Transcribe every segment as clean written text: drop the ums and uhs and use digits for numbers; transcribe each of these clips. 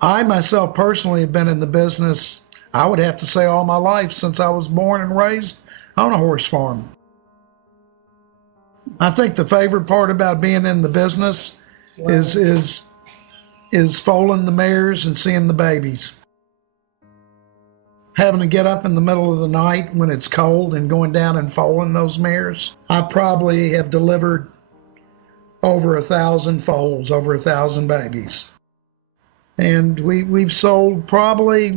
I myself personally have been in the business, I would have to say, all my life since I was born and raised on a horse farm. I think the favorite part about being in the business is foaling the mares and seeing the babies. Having to get up in the middle of the night when it's cold and going down and foaling those mares. I probably have delivered over 1,000 foals, over 1,000 babies. And we probably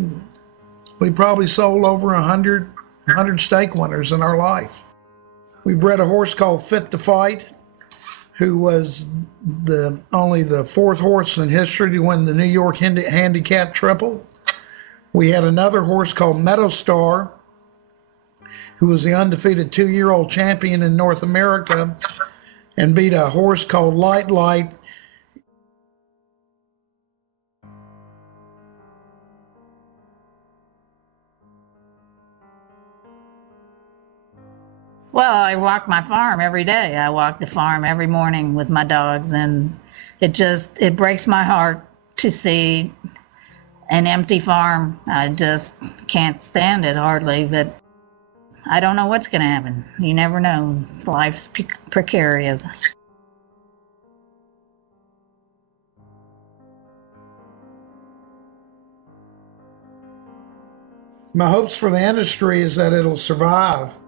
sold over 100 stake winners in our life. We bred a horse called Fit to Fight, who was only the fourth horse in history to win the New York Handicap Triple. We had another horse called Meadow Star, who was the undefeated 2-year-old champion in North America and beat a horse called Light Light. Well, I walk my farm every day. I walk the farm every morning with my dogs, and it breaks my heart to see an empty farm. I just can't stand it hardly, but I don't know what's going to happen. You never know. Life's precarious. My hopes for the industry is that it'll survive.